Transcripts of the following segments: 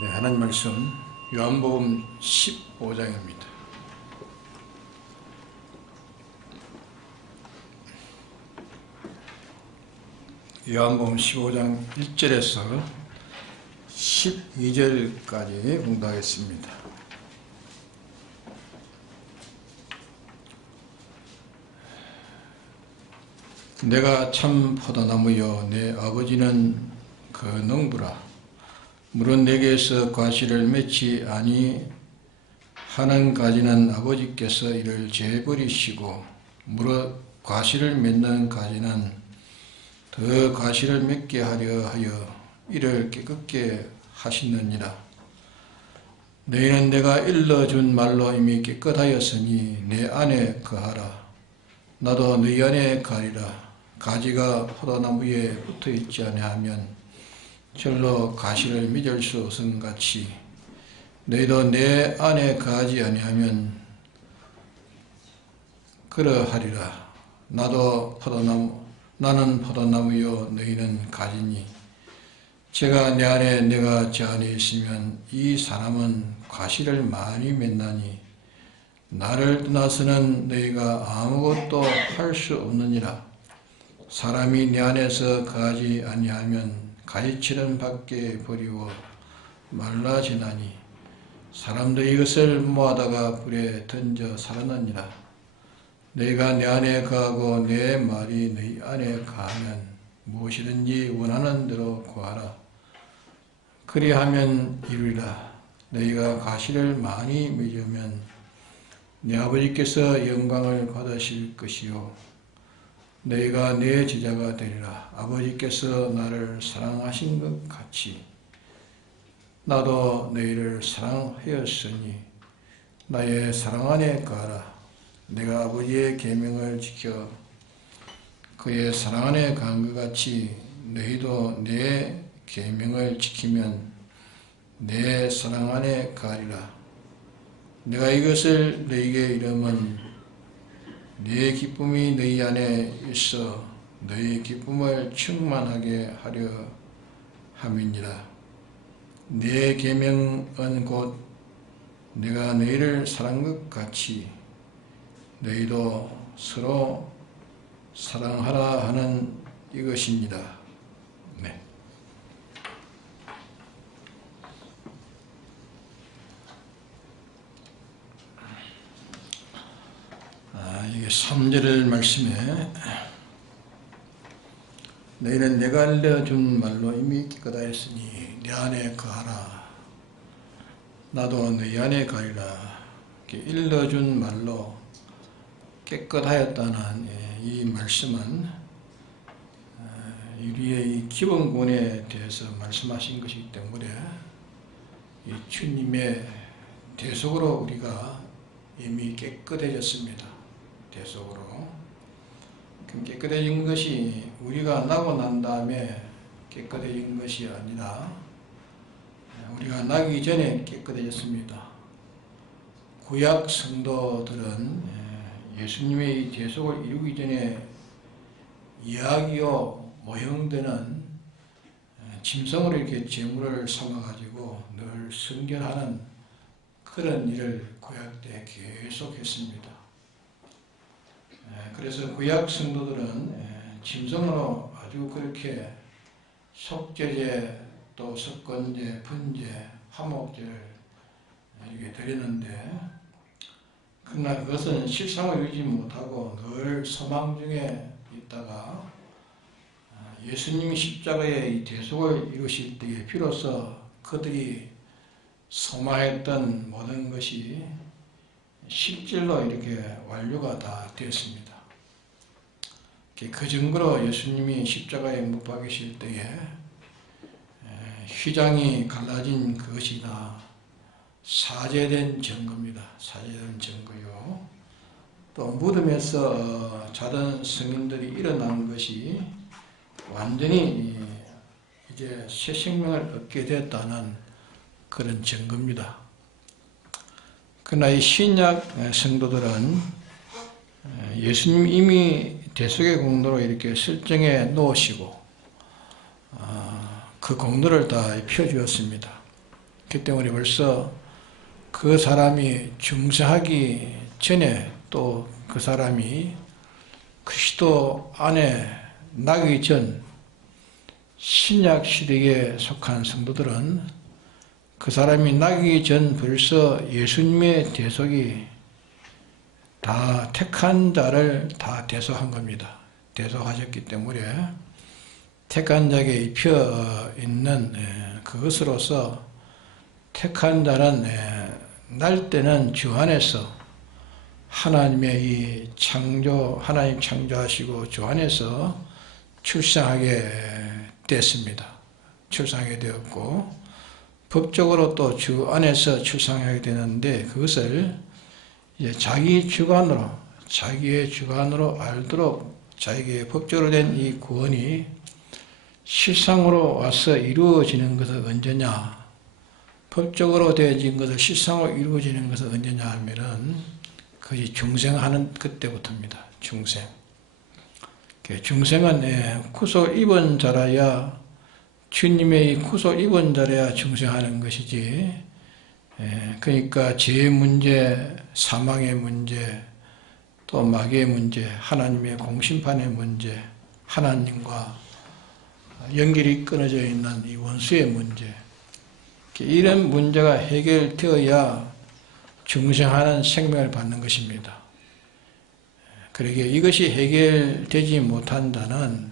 네, 하나님 말씀 요한복음 15장입니다. 요한복음 15장 1절에서 12절까지 공부하겠습니다. 내가 참 포도나무요 내 아버지는 그 농부라. 물은 내게서 과실을 맺지 아니하는 가지는 아버지께서 이를 제버리시고 물어 과실을 맺는 가지는 더 과실을 맺게 하려 하여 이를 깨끗게 하시느니라. 너희는 내가 일러준 말로 이미 깨끗하였으니 내 안에 거하라. 나도 너희 안에 거하리라. 가지가 포도나무에 붙어있지 아니하면 절로 가시를 맺을 수 없음 같이 너희도 내 안에 거하지 아니하면 그러하리라. 나는 포도나무요 너희는 가지니 제가 내 안에 내가 저 안에 있으면 이 사람은 과실을 많이 맺나니 나를 떠나서는 너희가 아무것도 할 수 없느니라. 사람이 내 안에서 거하지 아니하면 가지치는 밖에 버리고 말라지나니 사람들이 이것을 모아다가 불에 던져 살아나니라. 너희가 내 안에 거하고 내 말이 너희 안에 거하면 무엇이든지 원하는 대로 구하라. 그리하면 이루리라. 너희가 과실을 많이 맺으면 내 아버지께서 영광을 받으실 것이요 너희가 내 제자가 되리라. 아버지께서 나를 사랑하신 것 같이 나도 너희를 사랑하였으니 나의 사랑 안에 거하라. 내가 아버지의 계명을 지켜 그의 사랑 안에 거한 것 같이 너희도 내 계명을 지키면 내 사랑 안에 거하리라. 내가 이것을 너희에게 이름은 네 기쁨이 너희 안에 있어 너희 기쁨을 충만하게 하려 함이니라. 내 계명은 곧 내가 너희를 사랑한 것 같이 너희도 서로 사랑하라 하는 이것입니다. 네. 이게 3절 말씀에 너희는 내가 알려준 말로 이미 깨끗하였으니 내 안에 거하라. 나도 너희 안에 거하리라. 일러준 말로 깨끗하였다는 이 말씀은 우리의 이 기본권에 대해서 말씀하신 것이기 때문에 이 주님의 대속으로 우리가 이미 깨끗해졌습니다. 대속으로. 깨끗해진 것이 우리가 나고 난 다음에 깨끗해진 것이 아니라 우리가 나기 전에 깨끗해졌습니다. 구약 성도들은 예수님의 대속을 이루기 전에 이야기요 모형되는 짐승으로 이렇게 제물을 삼아가지고 늘 성결하는 그런 일을 구약 때 계속했습니다. 그래서 구약 성도들은 짐승으로 아주 그렇게 속죄제 또 석건제, 번제, 화목제를 이렇게 드렸는데 그러나 그것은 실상을 이루지 못하고 늘 소망 중에 있다가 예수님이 십자가의 이 대속을 이루실 때에 비로소 그들이 소망했던 모든 것이 실질로 이렇게 완료가 다 되었습니다. 그 증거로 예수님이 십자가에 못 박히실 때에 휘장이 갈라진 그것이 다 사제된 증거입니다. 사제된 증거요. 또 무덤에서 자던 성인들이 일어난 것이 완전히 이제 새 생명을 얻게 됐다는 그런 증거입니다. 그러나 이 신약 성도들은 예수님 이미 대속의 공로로 이렇게 설정해 놓으시고 그 공로를 다 펴주었습니다. 그 때문에 벌써 그 사람이 중생하기 전에 또 그 사람이 그리스도 안에 나기 전 신약 시대에 속한 성도들은 그 사람이 나기 전 벌써 예수님의 대속이 다 택한 자를 다 대속한 겁니다. 대속하셨기 때문에 택한 자에게 입혀 있는 그것으로서 택한 자는 날 때는 주 안에서 하나님의 이 하나님 창조하시고 주 안에서 출생하게 됐습니다. 출생하게 되었고, 법적으로 또 주 안에서 출생하게 되는데, 그것을 이제 자기의 주관으로 알도록 자기의 법적으로 된 이 구원이 실상으로 와서 이루어지는 것은 언제냐? 법적으로 되어진 것을 실상으로 이루어지는 것은 언제냐 하면은 그것이 중생하는 그때부터입니다. 중생. 중생은 구속 입은 자라야, 주님의 구속 입은 자라야 중생하는 것이지, 그러니까 죄의 문제, 사망의 문제, 또 마귀의 문제, 하나님의 공심판의 문제, 하나님과 연결이 끊어져 있는 이 원수의 문제, 이런 문제가 해결되어야 중생하는 생명을 받는 것입니다. 그러기에 이것이 해결되지 못한다는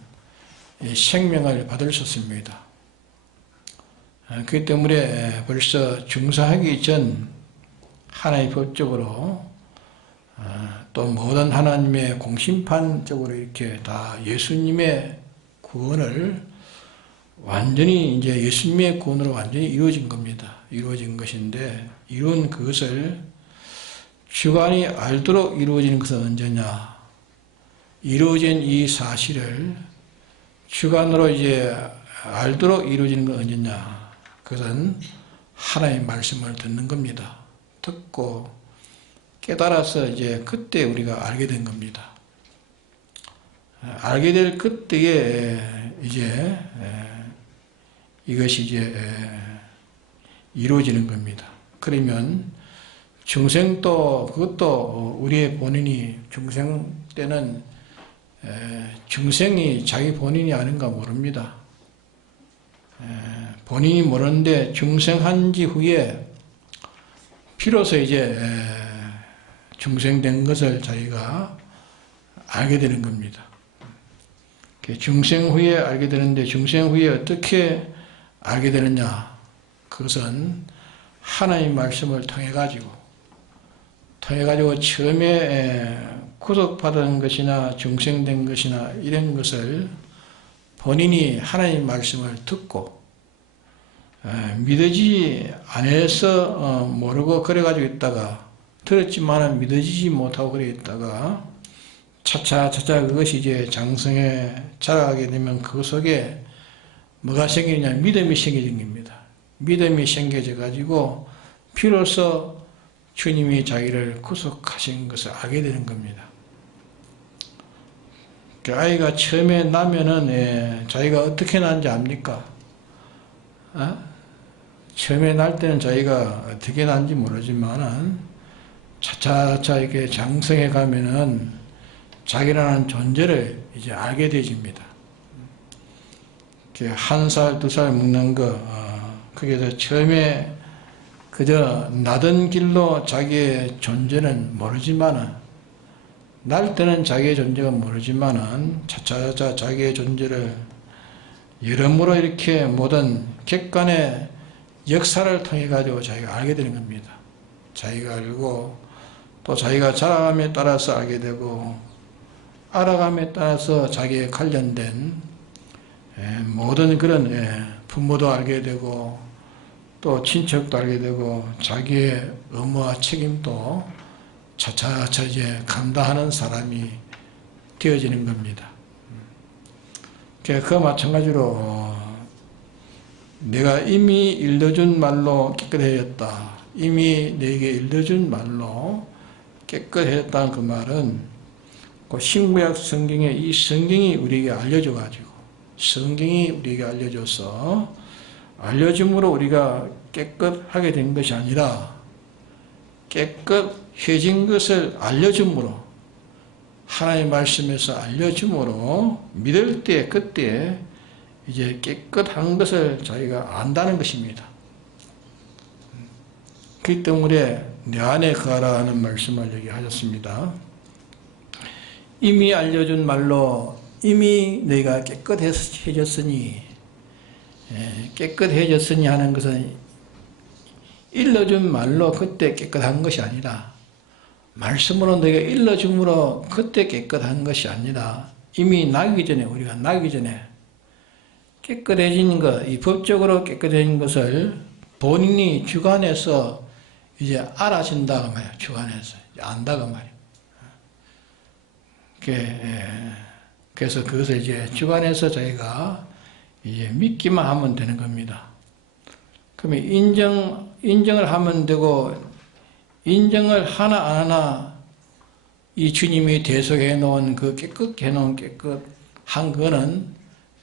생명을 받을 수 없습니다. 그렇기 때문에 벌써 중생하기 전 하나의 법적으로 또 모든 하나님의 공심판적으로 이렇게 다 예수님의 구원을 완전히 이제 예수님의 구원으로 완전히 이루어진 겁니다. 이루어진 것인데, 이룬 그것을 주관이 알도록 이루어지는 것은 언제냐? 이루어진 이 사실을 주관으로 이제 알도록 이루어지는 건 언제냐? 그것은 하나님의 말씀을 듣는 겁니다. 듣고 깨달아서 이제 그때 우리가 알게 된 겁니다. 알게 될 그때에 이제 이것이 이제 이루어지는 겁니다. 그러면 중생도 그것도 우리의 본인이 중생 때는 중생이 자기 본인이 아닌가 모릅니다. 본인이 모르는데 중생한 지 후에 비로소 이제 중생된 것을 자기가 알게 되는 겁니다. 중생 후에 알게 되는데, 중생 후에 어떻게 알게 되느냐? 그것은 하나님의 말씀을 통해가지고 처음에 구속받은 것이나 중생된 것이나 이런 것을 본인이 하나님의 말씀을 듣고 믿어지지 않아서 모르고 그래가지고 있다가, 들었지만 믿어지지 못하고 그래 있다가 차차 그것이 이제 장성에 자라가게 되면 그 속에 뭐가 생기느냐? 믿음이 생겨진 겁니다. 믿음이 생겨져 가지고 비로소 주님이 자기를 구속하신 것을 알게 되는 겁니다. 그 아이가 처음에 나면은 자기가 어떻게 난지 압니까? 처음에 날 때는 자기가 어떻게 난지 모르지만은 차차차 이렇게 장성해 가면은 자기라는 존재를 이제 알게 되집니다. 1살, 2살 먹는 거, 거기서 처음에 그저 나던 길로 자기의 존재는 모르지만은, 날 때는 자기의 존재가 모르지만은 차차차 자기의 존재를 여러모로 이렇게 모든 객관의 역사를 통해 가지고 자기가 알게 되는 겁니다. 자기가 알고 또 자기가 자라감에 따라서 알게 되고, 알아감에 따라서 자기에 관련된 모든 그런 부모도 알게 되고 또 친척도 알게 되고 자기의 의무와 책임도 차차차 이제 감당하는 사람이 되어지는 겁니다. 그 마찬가지로 내가 이미 일러준 말로 깨끗해졌다. 이미 내게 일러준 말로 깨끗해졌다는 그 말은 그 신구약 성경에 이 성경이 우리에게 알려줘가지고, 성경이 우리에게 알려줘서 알려줌으로 우리가 깨끗하게 된 것이 아니라 깨끗해진 것을 알려줌으로, 하나님의 말씀에서 알려줌으로 믿을 때 그때 이제 깨끗한 것을 자기가 안다는 것입니다. 그렇기 때문에 내 안에 거하라 하는 말씀을 얘기하셨습니다. 이미 알려준 말로 이미 너희가 깨끗해졌으니, 깨끗해졌으니 하는 것은 일러준 말로 그때 깨끗한 것이 아니라, 말씀으로 너희가 일러줌으로 그때 깨끗한 것이 아니라, 이미 나기 전에, 우리가 나기 전에 깨끗해진 것, 이 법적으로 깨끗해진 것을 본인이 주관해서 이제 알아진다고 말이에요. 주관해서 안다고 말이에요. 그래서 그것을 이제 주관해서 저희가 이제 믿기만 하면 되는 겁니다. 그러면 인정을 하면 되고, 인정을 하나하나 이 주님이 대속해 놓은 그 깨끗해 놓은 깨끗한 거는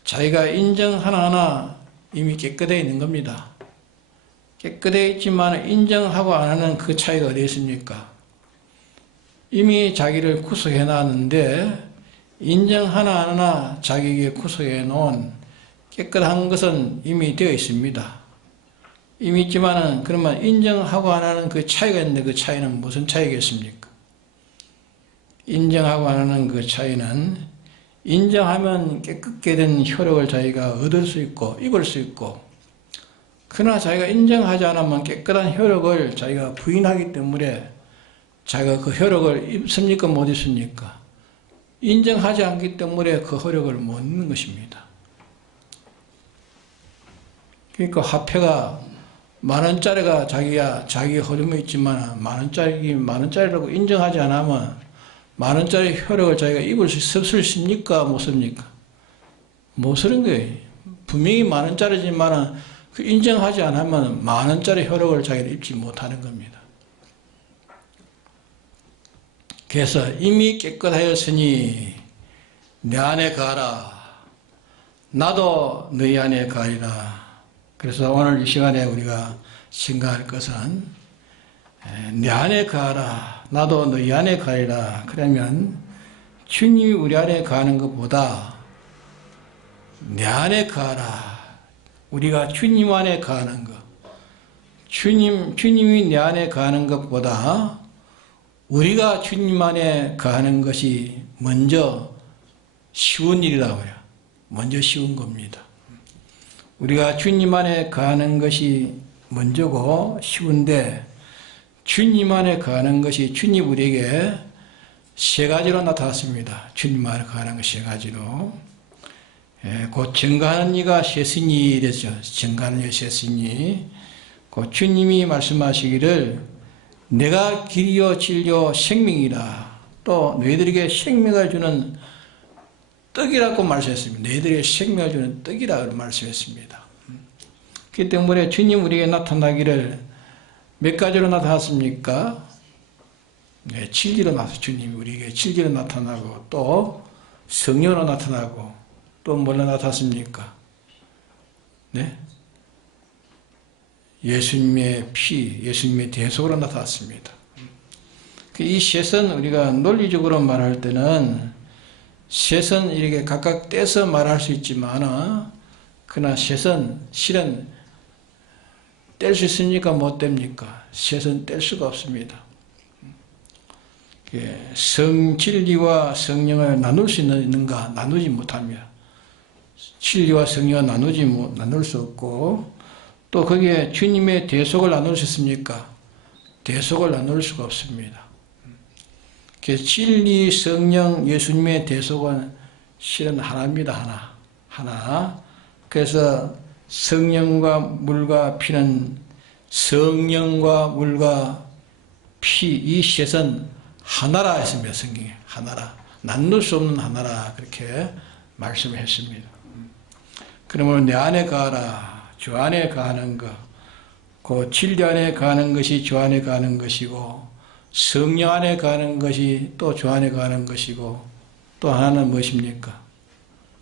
자기가 인정 하나하나 이미 깨끗해 있는 겁니다. 깨끗해 있지만 인정하고 안 하는 그 차이가 어디 있습니까? 이미 자기를 구속해 놨는데 인정 하나하나 자기에게 구속해 놓은 깨끗한 것은 이미 되어 있습니다. 이미 있지만은, 그러면 인정하고 안 하는 그 차이가 있는데 그 차이는 무슨 차이겠습니까? 인정하고 안 하는 그 차이는, 인정하면 깨끗게 된 효력을 자기가 얻을 수 있고 입을 수 있고, 그러나 자기가 인정하지 않으면 깨끗한 효력을 자기가 부인하기 때문에 자기가 그 효력을 입습니까? 못 입습니까? 인정하지 않기 때문에 그 효력을 못 입는 것입니다. 그러니까 화폐가 10,000원짜리가 자기 허름에 있지만 만원짜리라고 인정하지 않으면 10,000원짜리 효력을 자기가 입을 수 있습니까? 못 씁니까? 못 쓰는 거예요. 분명히 10,000원짜리지만 그 인정하지 않으면 10,000원짜리 효력을 자기는 입지 못하는 겁니다. 그래서 이미 깨끗하였으니 내 안에 거하라. 나도 너희 안에 거하리라. 그래서 오늘 이 시간에 우리가 생각할 것은, 내 안에 거하라. 나도 너희 안에 거하리라. 그러면 주님이 우리 안에 거하는 것보다 내 안에 거하라. 우리가 주님 안에 거하는 것, 주님이 내 안에 거하는 것보다 우리가 주님 안에 거하는 것이 먼저 쉬운 일이라고 해요. 먼저 쉬운 겁니다. 우리가 주님 안에 거하는 것이 먼저고 쉬운데, 주님 안에 거하는 것이 주님 우리에게 세 가지로 나타났습니다. 주님 안에 거하는 것 세 가지로. 곧 증거하는 이가 셋이니 이랬죠. 증거하는 이가 셋이니. 곧 주님이 말씀하시기를 내가 길이요 진리요 생명이라. 또 너희들에게 생명을 주는 떡이라고 말씀했습니다. 너희들에게 생명을 주는 떡이라고 말씀했습니다. 그렇기 때문에 주님 우리에게 나타나기를 몇 가지로 나타났습니까? 네, 7기로 나타나서 주님이 우리에게 7기로 나타나고, 또 성령으로 나타나고, 또 뭘로 나타났습니까? 네? 예수님의 피, 예수님의 대속으로 나타났습니다. 이 셋은 우리가 논리적으로 말할 때는 셋은 이렇게 각각 떼서 말할 수 있지만, 그러나 셋은 실은 뗄 수 있습니까? 못 뗍니까? 셋은 뗄 수가 없습니다. 성진리와 성령을 나눌 수 있는가? 나누지 못합니다. 진리와 성령을 나눌 수 없고, 또 거기에 주님의 대속을 나눌 수 있습니까? 대속을 나눌 수가 없습니다. 진리, 성령, 예수님의 대속은 실은 하나입니다. 하나. 그래서 성령과 물과 피는, 성령과 물과 피, 이 셋은 하나라 했습니다. 성경에. 하나라. 나눌 수 없는 하나라. 그렇게 말씀을 했습니다. 그러면 내 안에 거하라. 주 안에 거하는 것. 그 진리 안에 거하는 것이 주 안에 거하는 것이고, 성령 안에 거하는 것이 또 주 안에 거하는 것이고, 또 하나는 무엇입니까?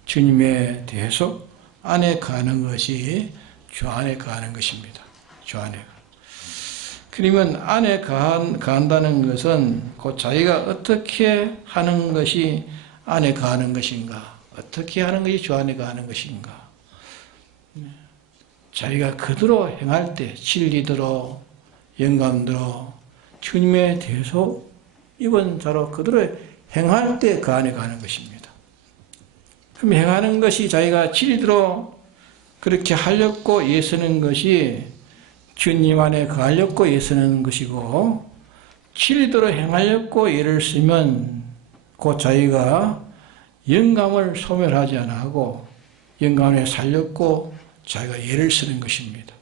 주님의 대속 안에 거하는 것이 주 안에 거하는 것입니다. 주 안에. 그러면 안에 거한다는 것은 곧 자기가 어떻게 하는 것이 안에 거하는 것인가, 어떻게 하는 것이 주 안에 거하는 것인가. 자기가 그대로 행할 때 진리대로 영감대로 주님의 대속 입은 자로 그대로 행할 때 그 안에 거하는 것입니다. 그럼 행하는 것이 자기가 진리대로 그렇게 하려고 애쓰는 것이 주님 안에 거하려고 애쓰는 것이고, 진리대로 행하려고 애를 쓰면 곧 자기가 영감을 소멸하지 않고 영감에 살려고 자기가 애를 쓰는 것입니다.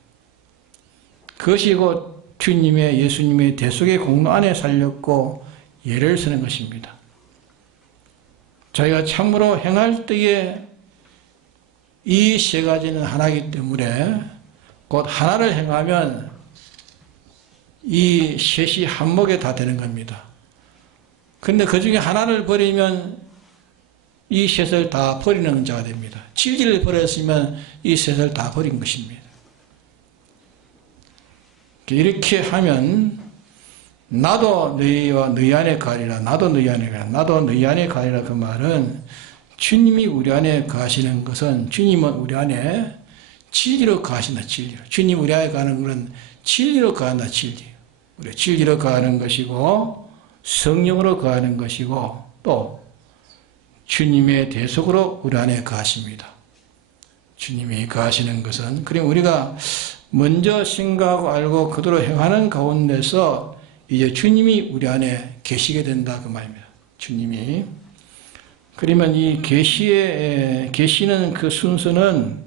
그것이 곧 주님의 예수님의 대속의 공로 안에 살렸고 애를 쓰는 것입니다. 자기가 참으로 행할 때에 이 세 가지는 하나이기 때문에 곧 하나를 행하면 이 셋이 한목에 다 되는 겁니다. 그런데 그 중에 하나를 버리면 이 셋을 다 버리는 자가 됩니다. 진리를 버렸으면 이 셋을 다 버린 것입니다. 이렇게 하면 나도 너희와 너희 안에 거하리라, 나도 너희 안에 거하리라, 나도 너희 안에 거하리라. 그 말은 주님이 우리 안에 거하시는 것은 주님은 우리 안에 진리로 거하신다. 진리로. 주님 우리 안에 거하는 것은 진리로 거한다. 진리. 우리 진리로 거하는 것이고 성령으로 거하는 것이고 또 주님의 대속으로 우리 안에 거하십니다. 주님이 거하시는 것은 그럼 우리가 먼저 생각하고 알고 그대로 행하는 가운데서 이제 주님이 우리 안에 계시게 된다 그 말입니다. 주님이. 그러면 이 계시는 그 순서는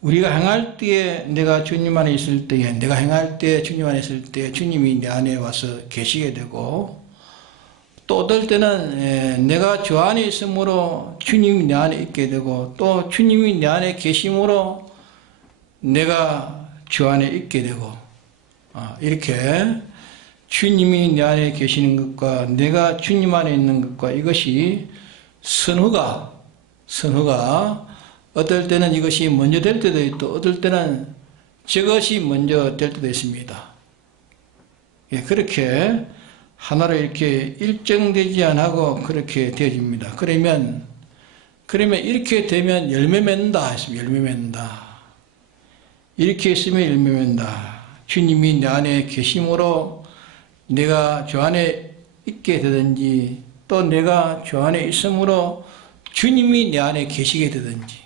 우리가 행할 때에 내가 주님 안에 있을 때에 내가 행할 때 주님 안에 있을 때 주님이 내 안에 와서 계시게 되고, 또 어떨 때는 내가 주 안에 있으므로 주님이 내 안에 있게 되고, 또 주님이 내 안에 계심으로 내가 주 안에 있게 되고, 이렇게 주님이 내 안에 계시는 것과 내가 주님 안에 있는 것과 이것이 선후가 어떨 때는 이것이 먼저 될 때도 있고 어떨 때는 저것이 먼저 될 때도 있습니다. 그렇게 하나로 이렇게 일정되지 않고 그렇게 되어집니다. 그러면 이렇게 되면 열매 맺는다 했습니다. 열매 맺는다. 이렇게 있으면 열매 맺는다. 주님이 내 안에 계심으로 내가 주 안에 있게 되든지 또 내가 주 안에 있으므로 주님이 내 안에 계시게 되든지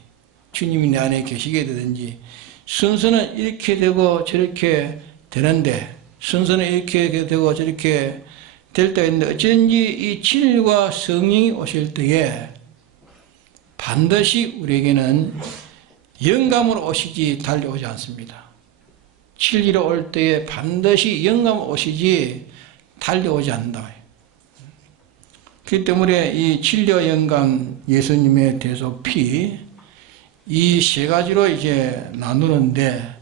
주님이 내 안에 계시게 되든지 순서는 이렇게 되고 저렇게 되는데 순서는 이렇게 되고 저렇게 될 때가 있는데 어쩐지 이 진리와 성령이 오실 때에 반드시 우리에게는 영감으로 오시지 달려오지 않습니다. 진리로 올 때에 반드시 영감으로 오시지 달려오지 않는다. 그렇기 때문에 이 진리와 영감 예수님의 대속 피 이 세 가지로 이제 나누는데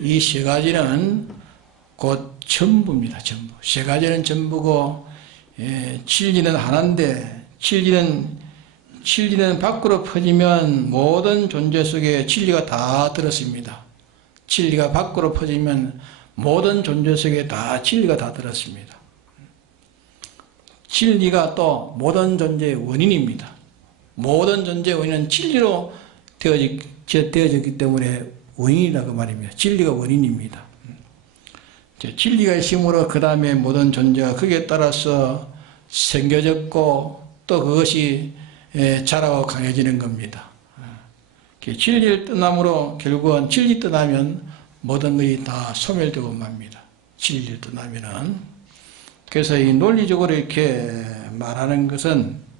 이 세 가지는 곧 전부입니다. 전부. 세 가지는 전부고 진리는 하나인데 진리는 밖으로 퍼지면 모든 존재 속에 진리가 다 들었습니다. 진리가 밖으로 퍼지면 모든 존재 속에 다 진리가 다 들었습니다. 진리가 또 모든 존재의 원인입니다. 모든 존재의 원인은 진리로 되어졌기 때문에 원인이라고 말입니다. 진리가 원인입니다. 진리가 있으므로 그 다음에 모든 존재가 거기에 따라서 생겨졌고 또 그것이 자라고 강해지는 겁니다. 진리를 떠남으로 결국은 진리 떠나면 모든 것이 다 소멸되고 맙니다. 진리를 떠나면은. 그래서 이 논리적으로 이렇게 말하는 것은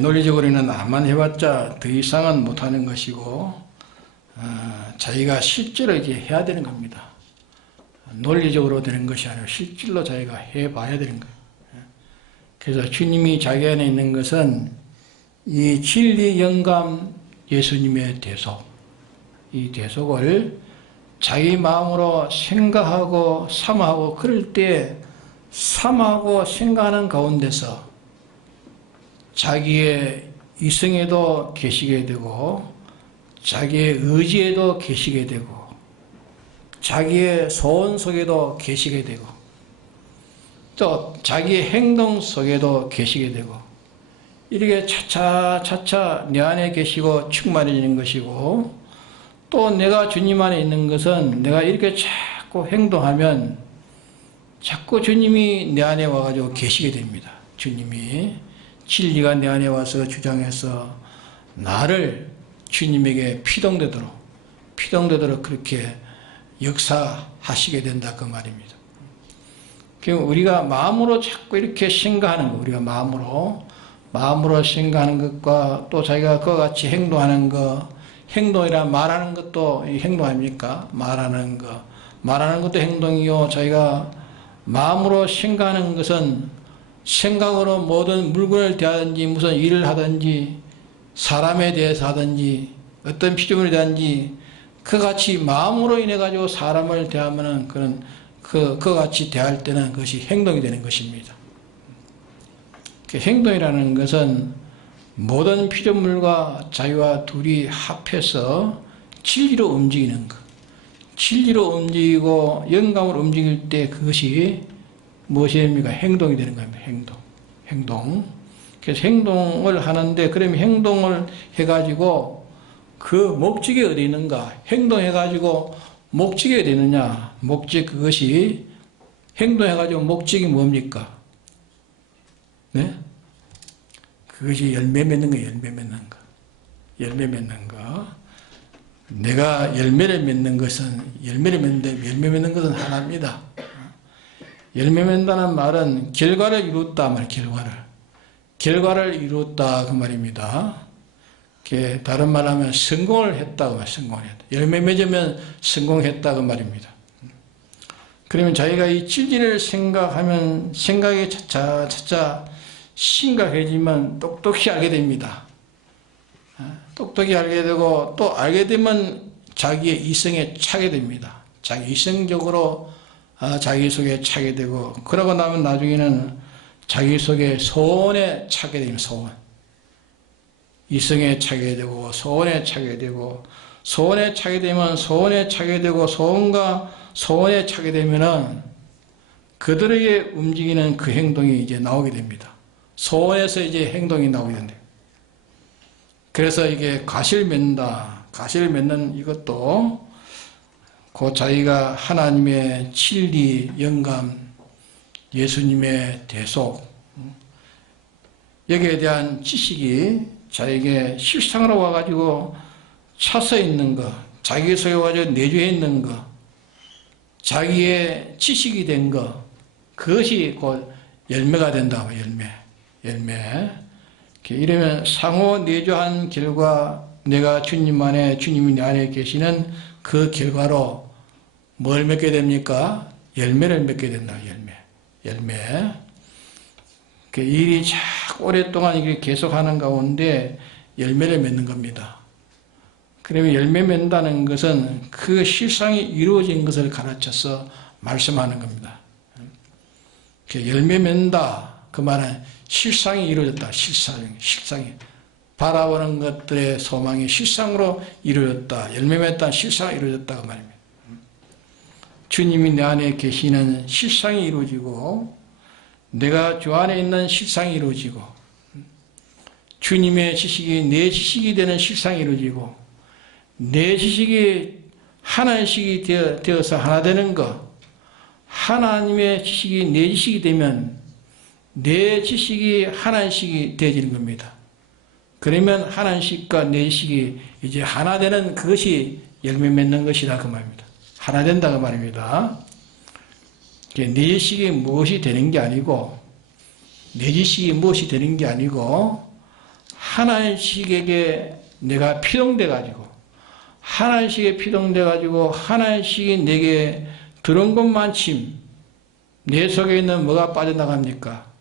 논리적으로는 암만 해봤자 더 이상은 못하는 것이고 자기가 실제로 이제 해야 되는 겁니다. 논리적으로 되는 것이 아니라 실질로 자기가 해봐야 되는 거예요. 그래서 주님이 자기 안에 있는 것은 이 진리 영감 예수님의 대속, 이 대속을 자기 마음으로 생각하고 삼하고 그럴 때 삼하고 생각하는 가운데서 자기의 이성에도 계시게 되고 자기의 의지에도 계시게 되고 자기의 소원 속에도 계시게 되고 또 자기의 행동 속에도 계시게 되고 이렇게 차차 내 안에 계시고 충만해지는 것이고 또 내가 주님 안에 있는 것은 내가 이렇게 자꾸 행동하면 자꾸 주님이 내 안에 와가지고 계시게 됩니다. 주님이 진리가 내 안에 와서 주장해서 나를 주님에게 피동되도록 그렇게 역사하시게 된다 그 말입니다. 우리가 마음으로 자꾸 이렇게 생각하는 것, 우리가 마음으로 생각하는 것과 또 자기가 그와 같이 행동하는 것, 행동이라 말하는 것도 행동 아닙니까? 말하는 것도 행동이요. 자기가 마음으로 생각하는 것은 생각으로 모든 물건을 대하든지 무슨 일을 하든지 사람에 대해서 하든지 어떤 피조물에 대한지 그같이 마음으로 인해 가지고 사람을 대하면은 그같이 대할 때는 그것이 행동이 되는 것입니다. 행동이라는 것은 모든 피조물과 자기와 둘이 합해서 진리로 움직이는 것. 진리로 움직이고 영감으로 움직일 때 그것이 무엇이 됩니까? 행동이 되는 겁니다. 행동. 그래서 행동을 하는데 그러면 행동을 해가지고 그 목적이 어디 있는가? 행동해가지고 목적이 어디 있느냐? 목적 그것이 행동해가지고 목적이 뭡니까? 네? 그것이 열매 맺는 거예요. 열매 맺는 거. 내가 열매 맺는 것은 하나입니다. 열매 맺는다는 말은 결과를 이뤘다 말 결과를 이뤘다 그 말입니다. 다른 말하면 성공을 했다 그 말. 열매 맺으면 성공했다 그 말입니다. 그러면 자기가 이 진리를 생각하면 생각이 차차 심각해지면 똑똑히 알게 됩니다. 똑똑히 알게 되고 또 알게 되면 자기의 이성에 차게 됩니다. 자기 이성적으로 자기 속에 차게 되고 그러고 나면 나중에는 자기 속에 소원에 차게 됩니다. 이성에 차게 되고 소원에 차게 되고 소원에 차게 되면 소원에 차게 되고 소원에 차게 되면은 그들에게 움직이는 그 행동이 이제 나오게 됩니다. 소원에서 이제 행동이 나오게 된대요. 그래서 이게 가시를 맺는 이것도 그 자기가 하나님의 진리, 영감, 예수님의 대속 여기에 대한 지식이 자기에게 실상으로 와가지고 차서 있는 것, 자기 속에 와가지고 내주해 있는 것, 자기의 지식이 된 것, 그것이 곧 열매가 된다. 열매. 이러면 상호 내주한 결과 내가 주님 안에 주님이 내 안에 계시는 그 결과로 뭘 맺게 됩니까? 열매를 맺게 된다. 열매. 일이 자꾸 오랫동안 이게 계속하는 가운데 열매를 맺는 겁니다. 그러면 열매 맺는다는 것은 그 실상이 이루어진 것을 가르쳐서 말씀하는 겁니다. 열매 맺는다. 그 말은 실상이 이루어졌다. 실상이. 바라보는 것들의 소망이 실상으로 이루어졌다. 열매 맺었다. 실상이 이루어졌다. 그 말입니다. 주님이 내 안에 계시는 실상이 이루어지고 내가 주 안에 있는 실상이 이루어지고 주님의 지식이 내 지식이 되는 실상이 이루어지고 내 지식이 하나씩이 되어서 하나 되는 것 하나님의 지식이 내 지식이 되면 내 지식이 하나씩이 되어지는 겁니다. 그러면 하나씩과 내 지식이 이제 하나 되는 그것이 열매 맺는 것이다 그 말입니다. 하나 된다 그 말입니다. 내 지식이 무엇이 되는 게 아니고 내 지식이 무엇이 되는 게 아니고 하나씩에게 내가 피동돼 가지고 하나씩에 피동돼 가지고 하나씩이 내게 들어온 것만침 내 속에 있는 뭐가 빠져나갑니까?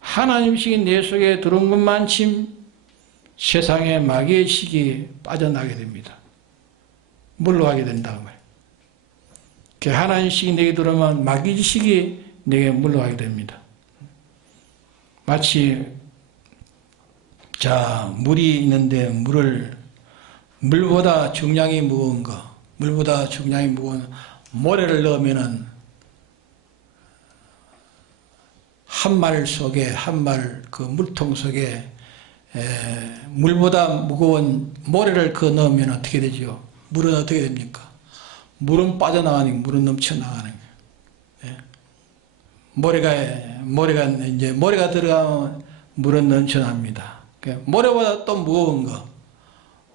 하나님식이 내 속에 들어온 것만침 세상의 마귀의 식이 빠져나게 됩니다. 물러가게 된다 그 말이에요. 하나님식이 내게 들어오면 마귀식이 내게 물러가게 됩니다. 마치 물이 있는데 물보다 중량이 무거운 거, 물보다 중량이 무거운 모래를 넣으면은 한 말 속에, 한 말 그 물통 속에 물보다 무거운 모래를 그 넣으면 어떻게 되죠? 물은 어떻게 됩니까? 물은 빠져나가니 물은 넘쳐나가는 거예요. 예? 모래가 들어가면 물은 넘쳐납니다. 모래보다 또 무거운 거,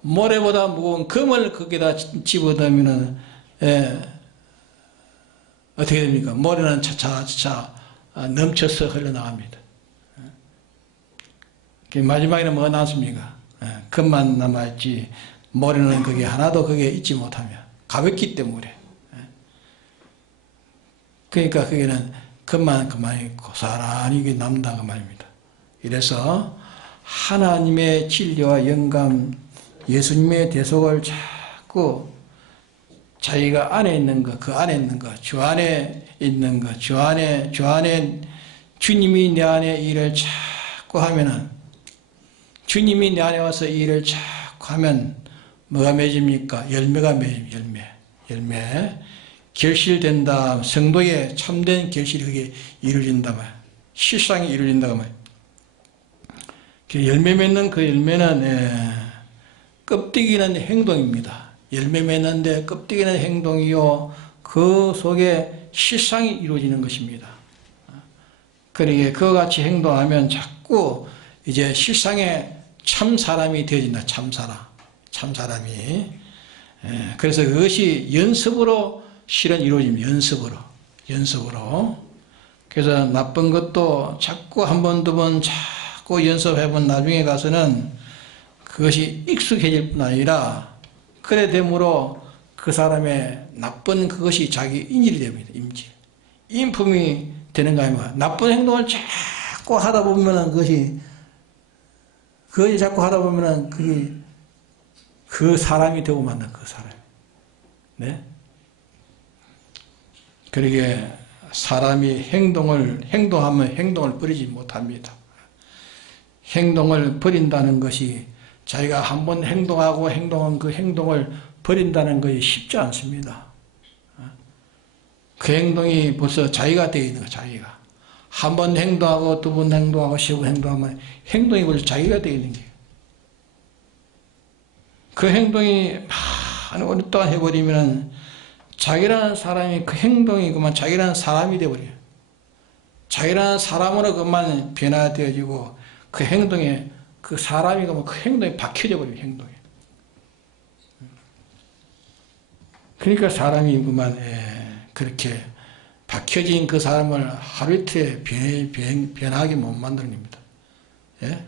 모래보다 무거운 금을 거기다 집어넣으면은 어떻게 됩니까? 모래는 차차차 넘쳐서 흘러나갑니다. 마지막에는 뭐가 남습니까? 금만 남아있지 모래는 그게 하나도 그게 있지 못하며 가볍기 때문에. 그러니까 그게는 금만 그만 있고 사란히 남다 그 말입니다. 이래서 하나님의 진리와 영감, 예수님의 대속을 자꾸 자기가 안에 있는 것, 그 안에 있는 것, 주 안에 있는 것, 주 안에 주님이 내 안에 일을 자꾸 하면은, 주님이 내 안에 와서 일을 자꾸 하면 뭐가 맺습니까? 열매가 맺습니다. 열매. 결실된다. 성도의 참된 결실이 그게 이루어진다 말. 실상이 이루어진다고 말. 열매 맺는 그 열매는 껍데기는 행동입니다. 열매 맺는데 껍데기는 행동이요. 그 속에 실상이 이루어지는 것입니다. 그러기에 그와 같이 행동하면 자꾸 이제 실상의 참 사람이 되어진다. 참 사람이. 그래서 그것이 연습으로 실은 이루어집니다. 연습으로. 그래서 나쁜 것도 자꾸 한 번, 두 번 자꾸 연습해본 나중에 가서는 그것이 익숙해질 뿐 아니라 그래 되므로 그 사람의 나쁜 그것이 자기 인질이 됩니다. 인품이 되는 거 아닙니까? 나쁜 행동을 자꾸 하다 보면은 그것이 자꾸 하다 보면은 그게 그 사람이 되고 만나 그 사람. 네? 그러게 사람이 행동하면 행동을 버리지 못합니다. 행동을 버린다는 것이 자기가 한번 행동하고 행동한 그 행동을 버린다는 것이 쉽지 않습니다. 그 행동이 벌써 자기가 되어 있는 거예요. 자기가. 한 번 행동하고 두 번 행동하고 10번 행동하면 행동이 벌써 자기가 되어 있는 거예요. 그 행동이 많은 오랫동안 해버리면 자기라는 사람이 그 행동이 그만 자기라는 사람이 되어버려요. 자기라는 사람으로 그만 변화되어지고 그 행동에 그 사람이 그만 그 행동에 박혀져 버려요. 행동에. 그러니까 사람이 그만 그렇게 박혀진 그 사람을 하루 이틀에 변하게 못 만드는 겁니다. 예?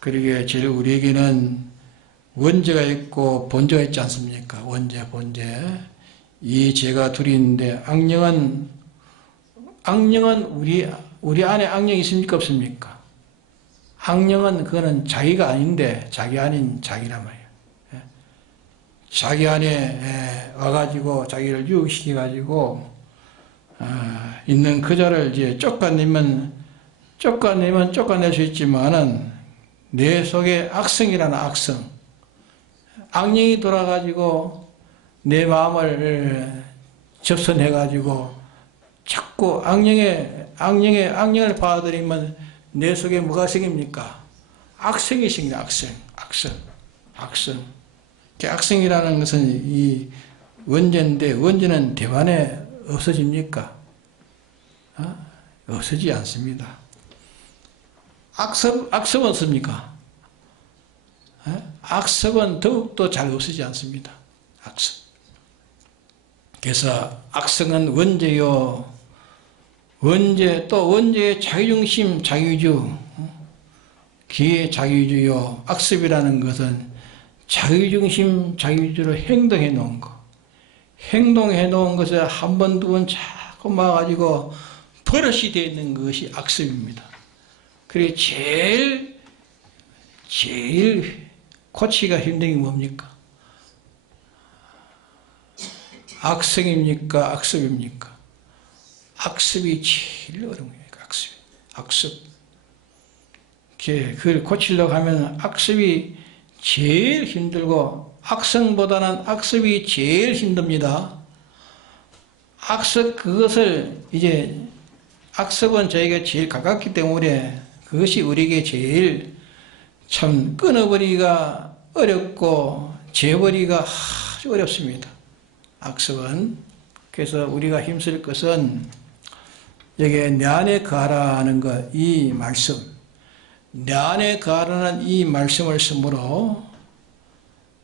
그러기에 제일 우리에게는 원죄가 있고 본죄가 있지 않습니까? 원죄, 본죄. 이 죄가 둘이 있는데 악령은 우리 안에 악령이 있습니까? 없습니까? 악령은 그거는 자기가 아닌데 자기 아닌 자기란 말이에요. 자기 안에 와가지고 자기를 유혹시켜가지고 있는 그자를 이제 쫓아내면 쫓아낼 수 있지만은 내 속에 악성이라는 악령이 돌아가지고 내 마음을 접선해가지고 자꾸 악령을 받아들이면 내 속에 뭐가 생깁니까? 악성이 생깁니다. 악성. 악성이라는 것은 이 원죄인데 원죄는 대만에 없어집니까? 없어지지 않습니다. 악습은 없습니까? 악습은 더욱더 잘 없어지지 않습니다. 악습. 그래서 악성은 원죄요. 원죄의 자기중심, 자기주, 기의 자기주요. 악습이라는 것은 자기중심, 자기주로 행동해 놓은 거. 행동해 놓은 것을 한 번, 두 번 자꾸 막아가지고 버릇이 되어 있는 것이 악습입니다. 그리고 제일 고치기가 힘든 게 뭡니까? 악성입니까? 악습입니까? 악습이 제일 어려운 거예요. 악습. 그걸 고치려고 하면 악습이 제일 힘들고 악성보다는 악습이 제일 힘듭니다. 악습 그것을 이제 악습은 저에게 제일 가깝기 때문에 그것이 우리에게 제일 참 끊어버리기가 어렵고 재버리기가 아주 어렵습니다. 악습은. 그래서 우리가 힘쓸 것은 여기에 내 안에 거하라는 것, 이 말씀, 내 안에 거하라는 이 말씀을 쓰므로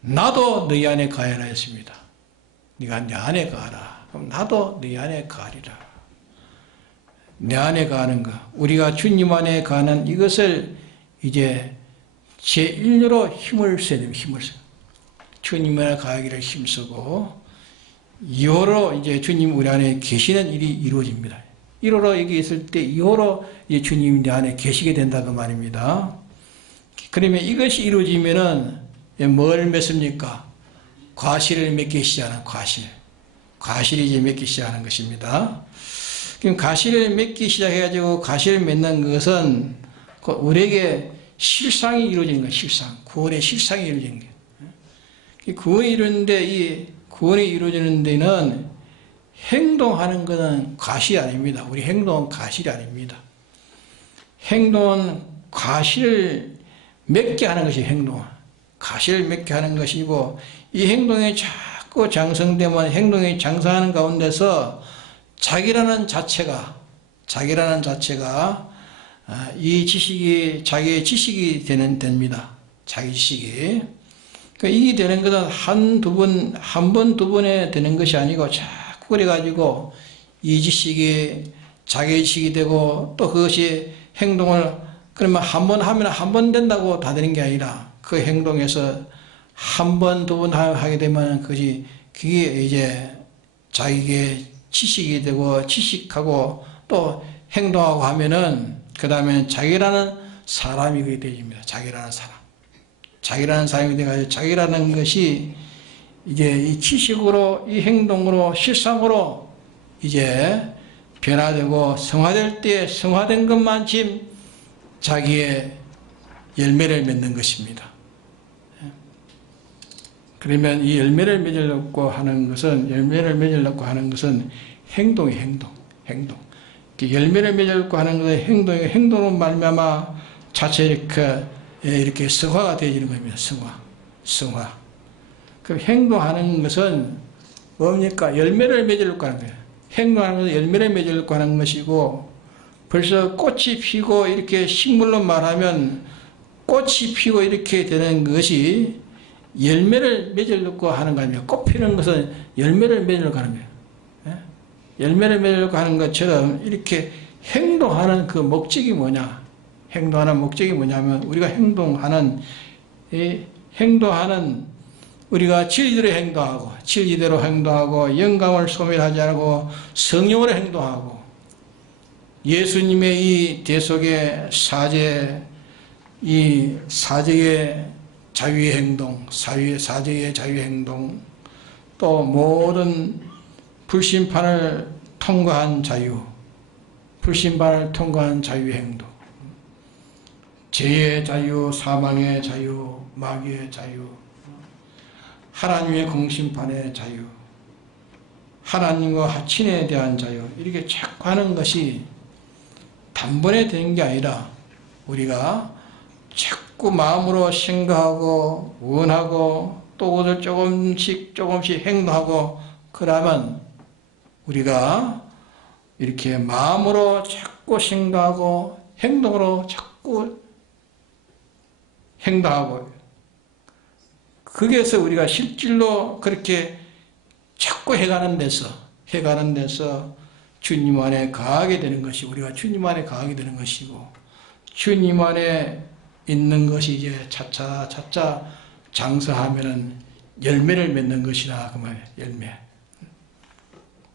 나도 너희 안에 거하라 했습니다. 네가 내 안에 거하라. 그럼 나도 너희 안에 거하리라. 내 안에 거하는 것, 우리가 주님 안에 거하는 이것을 이제 제1로 힘을 써야 됩니다. 힘을 써. 주님 안에 거하기를 힘쓰고 2호로 이제 주님 우리 안에 계시는 일이 이루어집니다. 1호로 여기 있을 때 2호로 이제 주님이 내 안에 계시게 된다 그 말입니다. 그러면 이것이 이루어지면은 뭘 맺습니까? 과실을 맺기 시작하는 과실이 이제 맺기 시작하는 것입니다. 그럼 과실을 맺기 시작해가지고 과실을 맺는 것은 우리에게 실상이 이루어지는 거예요. 실상, 구원의 실상이 이루어지는 거예요. 구원이 이루어지는데 이 구원이 이루어지는 데는 행동하는 것은 과실이 아닙니다. 우리 행동은 과실이 아닙니다. 행동은 과실을 맺게 하는 것이 행동은. 과실을 맺게 하는 것이고 이 행동이 자꾸 장성되면 행동이 장성하는 가운데서 자기라는 자체가 이 지식이 자기의 지식이 됩니다. 자기 지식이. 이게 되는 것은 한 번, 두 번에 되는 것이 아니고 자꾸 그래가지고 이 지식이 자기 지식이 되고 또 그것이 행동을 그러면 한 번 하면 한 번 된다고 다 되는 게 아니라 그 행동에서 한 번, 두 번 하게 되면 그게 이제 자기의 지식이 되고 지식하고 또 행동하고 하면은 그 다음에 자기라는 사람이 그게 되집니다. 자기라는 사람이 돼가지고 자기라는 것이 이제 이 지식으로 이 행동으로 실상으로 이제 변화되고 성화될 때 성화된 것만큼 자기의 열매를 맺는 것입니다. 그러면 이 열매를 맺으려고 하는 것은 행동이 행동. 열매를 맺으려고 하는 것은 행동으로 말미암아 자체 이렇게 성화가 되어지는 겁니다. 성화. 그럼 행동하는 것은 뭡니까? 열매를 맺으려고 하는 거예요. 행동하는 것은 열매를 맺으려고 하는 것이고 벌써 꽃이 피고 이렇게 식물로 말하면 꽃이 피고 이렇게 되는 것이 열매를 맺으려고 하는 거 아닙니까? 꽃 피는 것은 열매를 맺으려고 하는 거예요. 열매를 맺으려고 하는 것처럼 이렇게 행동하는 그 목적이 뭐냐? 행동하는 목적이 뭐냐면 우리가 행동하는 우리가 진리대로 행동하고 영감을 소멸하지 않고 성령으로 행동하고 예수님의 이 대속의 사제의 자유의 행동, 사제의 자유의 행동, 또 모든 불심판을 통과한 자유의 행동, 죄의 자유, 사망의 자유, 마귀의 자유, 하나님의 공심판의 자유, 하나님과 친에 대한 자유, 이렇게 자꾸 하는 것이 단번에 되는 게 아니라 우리가 자꾸 마음으로 생각하고 원하고 또 그것을 조금씩 행동하고 그러면 우리가 이렇게 마음으로 자꾸 생각하고 행동으로 자꾸 행동하고 거기에서 우리가 실질로 그렇게 자꾸 해가는 데서 주님 안에 거하게 되는 것이 우리가 주님 안에 거하게 되는 것이고 주님 안에 있는 것이 이제 차차 장성하면은 열매를 맺는 것이라 그 말이에요. 열매.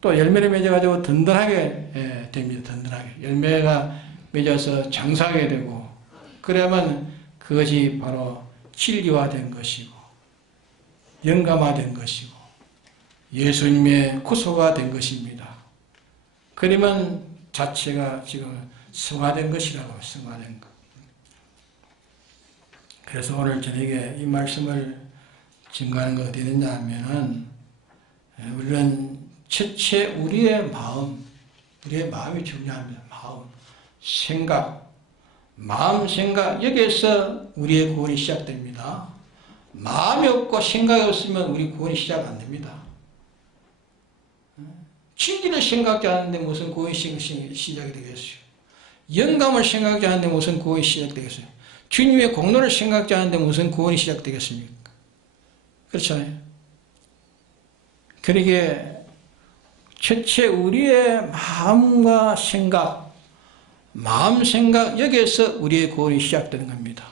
또 열매를 맺어가지고 든든하게 됩니다. 든든하게. 열매가 맺어서 장성하게 되고 그러면 그것이 바로 진리화된 것이고 영감화된 것이고 예수님의 구소가 된 것입니다. 그러면 자체가 지금 성화된 것이라고 성화된 것. 그래서 오늘 저녁에 이 말씀을 증거하는 건 어디 있느냐 하면은, 물론 첫째 우리의 마음이 중요합니다. 마음, 생각, 여기에서 우리의 구원이 시작됩니다. 마음이 없고 생각이 없으면 우리 구원이 시작 안 됩니다. 진리를 생각지 않는데 무슨 구원이 시작이 되겠어요? 영감을 생각지 않는데 무슨 구원이 시작되겠어요? 주님의 공로를 생각지 않는데 무슨 구원이 시작되겠습니까? 그렇잖아요. 그러기에 첫째 우리의 마음과 생각, 여기에서 우리의 구원이 시작되는 겁니다.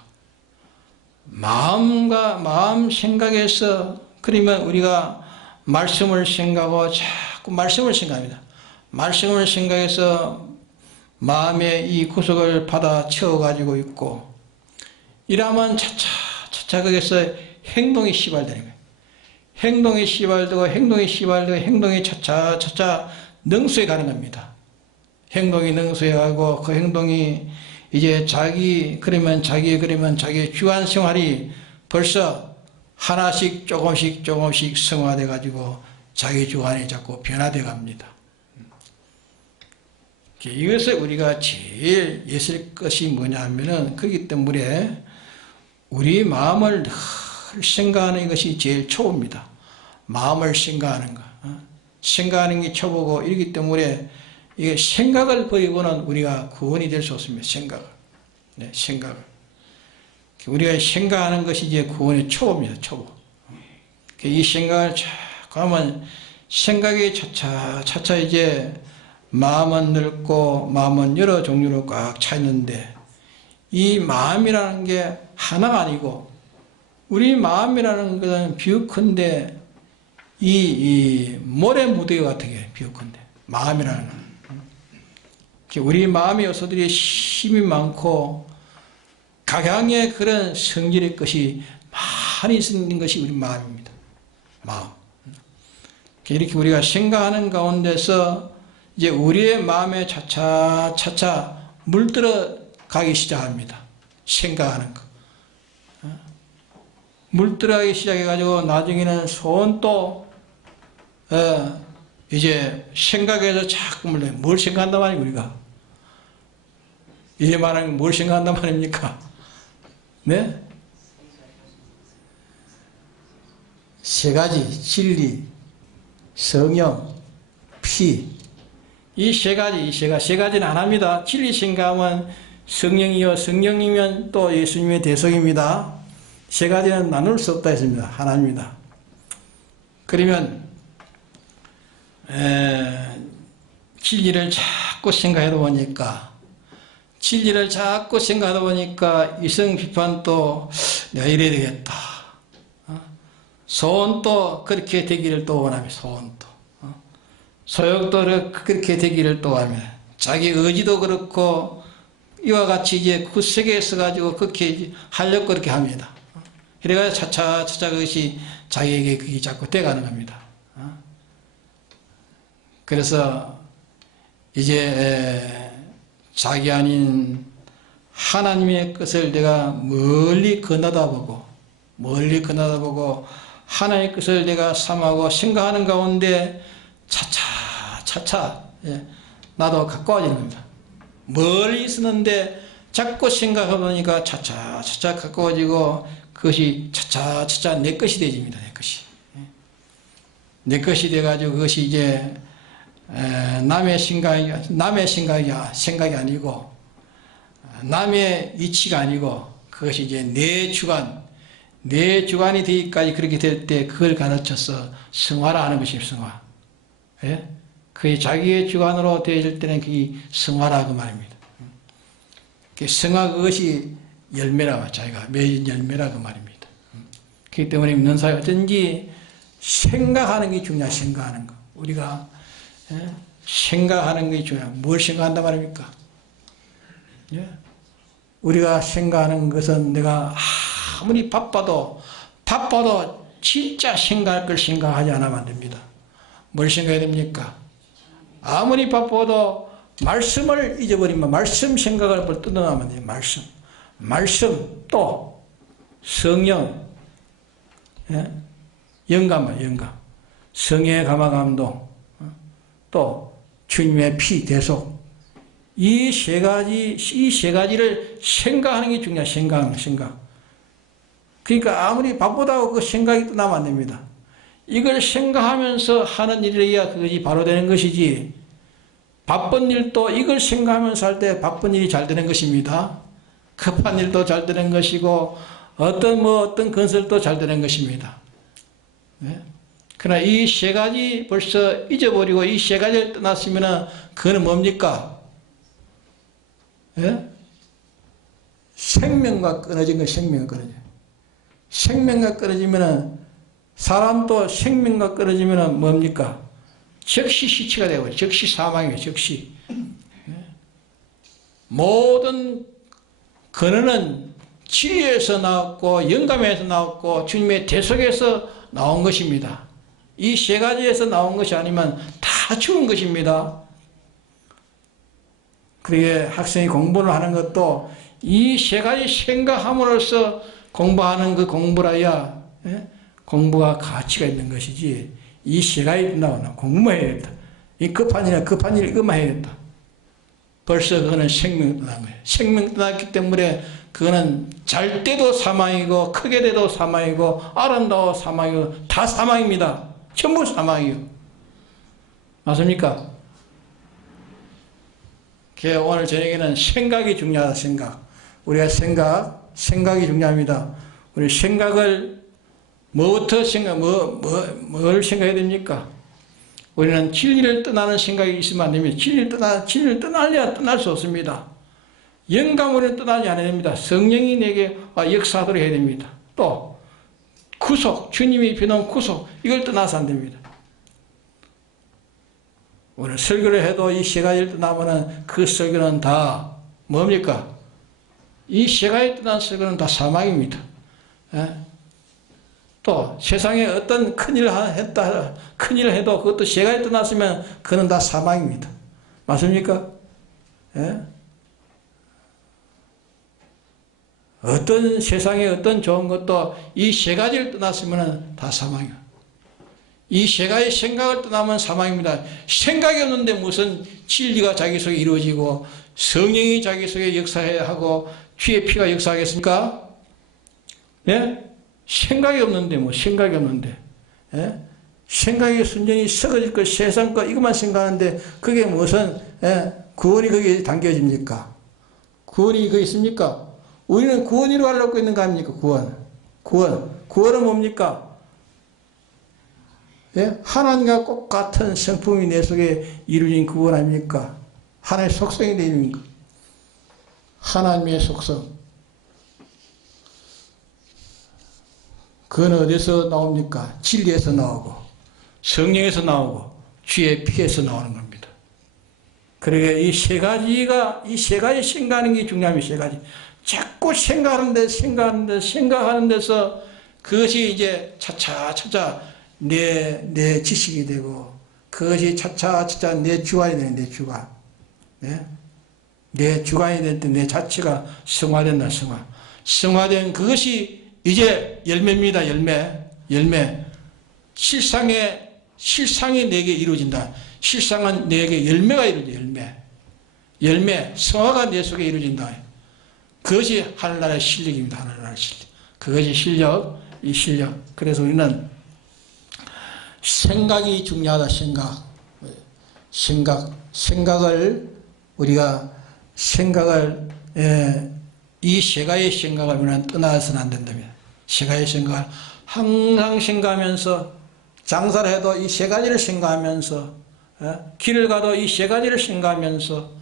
마음 생각에서, 그러면 우리가 말씀을 생각하고 자꾸 말씀을 생각합니다. 말씀을 생각해서 마음의 이 구석을 받아 채워가지고 있고, 이러면 차차 거기서 행동이 시발되는 거예요. 행동이 시발되고 행동이 차차 능수에 가는 겁니다. 행동이 능수에 가고 그 행동이 이제 그러면 자기의 주한 생활이 벌써 하나씩 조금씩 성화돼 가지고 자기 주관이 자꾸 변화돼 갑니다. 이것을 우리가 제일 있을 것이 뭐냐 하면은, 그렇기 때문에 우리 마음을 늘 생각하는 것이 제일 초보입니다. 마음을 생각하는 것. 생각하는 게 초보고, 이렇기 때문에 이게 생각을 버리고는 우리가 구원이 될 수 없습니다. 생각을. 우리가 생각하는 것이 이제 구원의 초보입니다. 초보. 이 생각을 자꾸 하면 생각이 차차 이제 마음은 넓고 마음은 여러 종류로 꽉 차 있는데, 이 마음이라는 게 하나가 아니고, 우리 마음이라는 것은 비유컨대 이 모래 무더기 같은 게 비유컨대 마음이라는 건. 우리 마음의 요소들이 힘이 많고 각양의 그런 성질의 것이 많이 있는 것이 우리 마음입니다. 마음. 이렇게 우리가 생각하는 가운데서 이제 우리의 마음에 차차 물들어 가기 시작합니다. 생각하는 거. 물들어가기 시작해가지고 나중에는 손도 이제 생각해서 자꾸 뭘 생각한단 말이에요, 우리가. 이제 말하면 뭘 생각한단 말입니까? 네? 세 가지, 진리, 성령, 피. 이 세 가지는 안 합니다. 진리 생각하면 성령이요, 성령이면 또 예수님의 대성입니다. 세 가지는 나눌 수 없다 했습니다. 하나입니다. 그러면 진리를 자꾸 생각하다 보니까 이성 비판도 내가 이래야 되겠다. 소원도 그렇게 되기를 또 원하며 소원도. 소욕도 그렇게 되기를 또 원하며 자기 의지도 그렇고 이와 같이 이제 그 세계에서 가지고 그렇게 하려고 그렇게 합니다. 그래가지고 차차 그것이 자기에게 그게 자꾸 돼가는 겁니다. 그래서 이제 자기 아닌 하나님의 것을 내가 멀리 건너다 보고 하나님의 것을 내가 삼하고 생각하는 가운데 차차 나도 가까워지는 겁니다. 멀리 있었는데 자꾸 생각해보니까 차차 가까워지고 그것이 차차 내 것이 되집니다. 내 것이 돼가지고 그것이 이제 남의 생각이 아니고 남의 이치가 아니고 그것이 이제 내 주관이 되기까지 그렇게 될 때 그걸 가르쳐서 성화라 하는 것이 성화. 예? 그게 자기의 주관으로 되어질 때는 그게 성화라 그 말입니다. 성화 그것이 열매라, 자기가 맺은 열매라 그 말입니다. 그렇기 때문에 믿는 사람이 어쩐지 생각하는 게 중요해. 생각하는 거. 우리가 생각하는 게 중요해. 뭘 생각한단 말입니까? 예? 우리가 생각하는 것은 내가 아무리 바빠도 진짜 생각할 걸 생각하지 않으면 안 됩니다. 뭘 생각해야 됩니까? 아무리 바빠도 말씀을 잊어버리면 말씀 생각을 뜯어나면 돼요. 말씀 또 성령, 예? 영감, 성령의 감화 감동, 또 주님의 피 대속, 이 세 가지를 생각하는 게 중요해요. 생각. 그러니까 아무리 바쁘다고 그 생각이 떠나면 안 됩니다. 이걸 생각하면서 하는 일이야 그것이 바로 되는 것이지, 바쁜 일도 이걸 생각하면서 할 때 바쁜 일이 잘 되는 것입니다. 급한 일도 잘 되는 것이고, 어떤 건설도 잘 되는 것입니다. 네? 그러나 이 세 가지 벌써 잊어버리고 이 세 가지를 떠났으면 그거는 뭡니까? 예? 생명과 끊어진 거, 생명과 끊어져. 생명과 끊어지면, 사람도 생명과 끊어지면 뭡니까? 즉시 시체가 되고, 즉시 사망이에요, 즉시. 예? 모든 근원은 진리에서 나왔고, 영감에서 나왔고, 주님의 대속에서 나온 것입니다. 이 세 가지에서 나온 것이 아니면 다 죽은 것입니다. 그러게 학생이 공부를 하는 것도 이 세 가지 생각함으로써 공부하는 그 공부라야, 예? 공부가 가치가 있는 것이지, 이 세 가지 나오나 공부만 해야겠다. 이 급한 일 이것만 해야겠다. 벌써 그거는 생명 떠난 거예요. 생명 떠났기 때문에 그거는 잘 때도 사망이고, 크게 돼도 사망이고, 아름다워 사망이고, 다 사망입니다. 전부 사망이요. 맞습니까? 오늘 저녁에는 생각이 중요하다. 생각. 우리가 생각이 중요합니다. 우리 생각을 뭐부터 뭘 생각해야 됩니까? 우리는 진리를 떠나는 생각이 있으면 안 됩니다. 진리를 떠날래야 떠날 수 없습니다. 영감으로 떠나지 않아야 됩니다. 성령이 내게 역사하도록 해야 됩니다. 또 구속, 주님이 비놓은 구속, 이걸 떠나서 안 됩니다. 오늘 설교를 해도 이 세 가지를 떠나면은 그 설교는 다 뭡니까? 이 세 가지를 떠난 설교는 다 사망입니다. 예? 또 세상에 어떤 큰일을 해도 그것도 세 가지 떠났으면 그는 다 사망입니다. 맞습니까? 예? 어떤 세상에 어떤 좋은 것도 이 세 가지를 떠났으면 다 사망이에요. 이 세 가지 생각을 떠나면 사망입니다. 생각이 없는데 무슨 진리가 자기 속에 이루어지고 성령이 자기 속에 역사해야 하고 주의 피가 역사하겠습니까? 예? 생각이 없는데 생각이 없는데, 예? 생각이 순전히 썩어질 것, 세상 것 이것만 생각하는데 그게 무슨, 예? 구원이 거기에 담겨집니까? 구원이 거기 있습니까? 우리는 구원이로 하려고 있는 거 아닙니까? 구원은 뭡니까? 예? 하나님과 똑같은 성품이 내 속에 이루어진 구원 아닙니까? 하나님의 속성이 되니까. 하나님의 속성. 그건 어디서 나옵니까? 진리에서 나오고, 성령에서 나오고, 주의 피에서 나오는 겁니다. 그러게 이 세 가지 생각하는 게 중요합니다. 세 가지. 자꾸 생각하는 데서 그것이 이제 차차 내 지식이 되고, 그것이 차차 내 주관이 되는, 내 주관. 네? 내 주관이 될 때 내 자체가 성화된다, 성화. 성화된 그것이 이제 열매입니다, 열매. 실상이 내게 이루어진다. 실상은 내게 열매가 이루어져, 열매. 성화가 내 속에 이루어진다. 그것이 하늘나라의 실력입니다, 하늘나라의 실력. 그것이 실력, 이 실력. 그래서 우리는 생각이 중요하다, 이 세 가지의 생각을 우리는 떠나서는 안 된답니다. 세 가지의 생각을 항상 생각하면서, 장사를 해도 이 세 가지를 생각하면서, 길을 가도 이 세 가지를 생각하면서,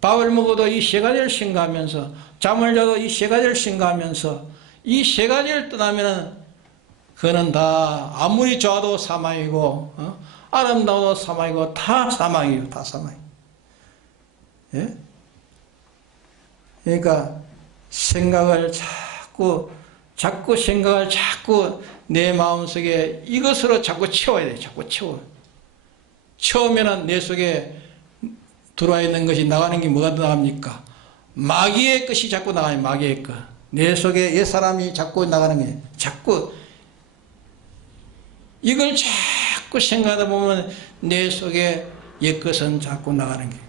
밥을 먹어도 이 세 가지를 생각하면서, 잠을 자도 이 세 가지를 생각하면서, 이 세 가지를 떠나면은 그거는 다 아무리 좋아도 사망이고, 아름다워도 사망이고, 다 사망이에요, 다 사망. 예? 그러니까 생각을 자꾸 생각을 내 마음속에 이것으로 자꾸 채워야 돼요. 자꾸 채우면은 내 속에 들어와 있는 것이 나가는 게 뭐가 나갑니까? 마귀의 것이 자꾸 나가요. 마귀의 것. 내 속에 옛사람이 자꾸 나가는 거예요. 자꾸 이걸 자꾸 생각하다 보면 내 속에 옛것은 자꾸 나가는 거예요.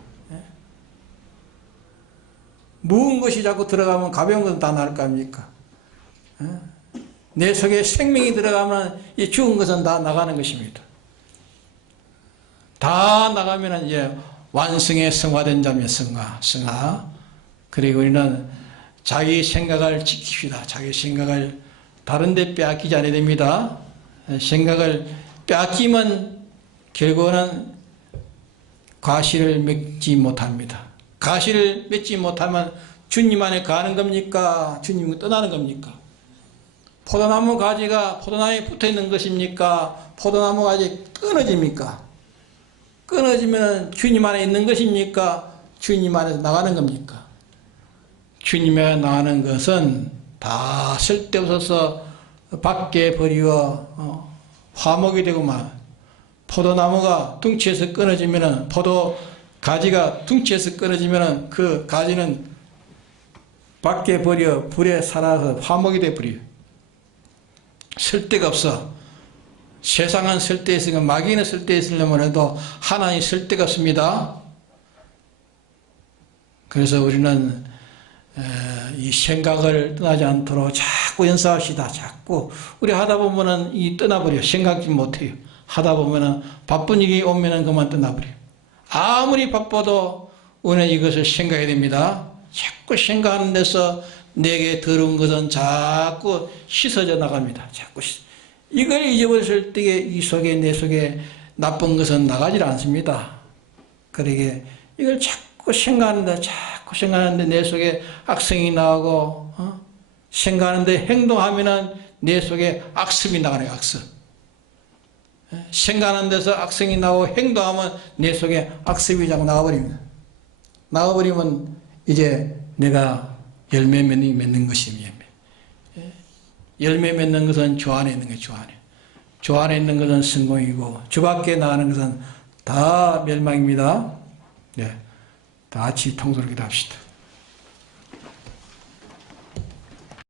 무거운 것이 자꾸 들어가면 가벼운 것은 다 나갈 거 아닙니까? 내 속에 생명이 들어가면 이 죽은 것은 다 나가는 것입니다. 다 나가면 이제 완성의 성화된 자면 성화. 그리고 우리는 자기 생각을 지킵시다. 자기 생각을 다른 데 빼앗기지 않아야 됩니다. 생각을 빼앗기면 결국은 과실을 맺지 못합니다. 과실을 맺지 못하면 주님 안에 가는 겁니까? 주님을 떠나는 겁니까? 포도나무 가지가 포도나무에 붙어 있는 것입니까? 포도나무 가지 끊어집니까? 끊어지면 주님 안에 있는 것입니까? 주님 안에서 나가는 겁니까? 주님에 나가는 것은 다 쓸데없어서 밖에 버리워 화목이 되고만, 포도나무가 둥치에서 끊어지면은, 포도 가지가 둥치에서 끊어지면은 그 가지는 밖에 버려 불에 살아서 화목이 돼 버려요. 쓸데가 없어. 세상은 쓸데 있으니까 마귀는 쓸데 있으려면 해도 하나님 쓸데가 없습니다. 그래서 우리는 이 생각을 떠나지 않도록 자꾸 연습합시다. 자꾸 우리 하다 보면은 이 떠나버려. 생각지 못해요. 하다 보면은 바쁜 일이 오면은 그만 떠나버려. 아무리 바빠도 우리는 이것을 생각해야 됩니다. 자꾸 생각하는 데서 내게 더러운 것은 자꾸 씻어져 나갑니다. 자꾸 이걸 잊어버렸을 때에 이 속에 내 속에 나쁜 것은 나가질 않습니다. 그러게 이걸 자꾸 생각하는데 내 속에 악성이 나오고 생각하는데 행동하면은 내 속에 악습이 나가네요. 악습. 생각하는 데서 악성이 나오고 행동하면 내 속에 악습이 자꾸 나가버립니다. 나가버리면 이제 내가 열매 맺는 것입니다. 열매 맺는 것은 주 안에 있는 거예요. 주 안에. 주 안에 있는 것은 성공이고 주 밖에 나가는 것은 다 멸망입니다. 네, 다 같이 통솔하기도 합시다.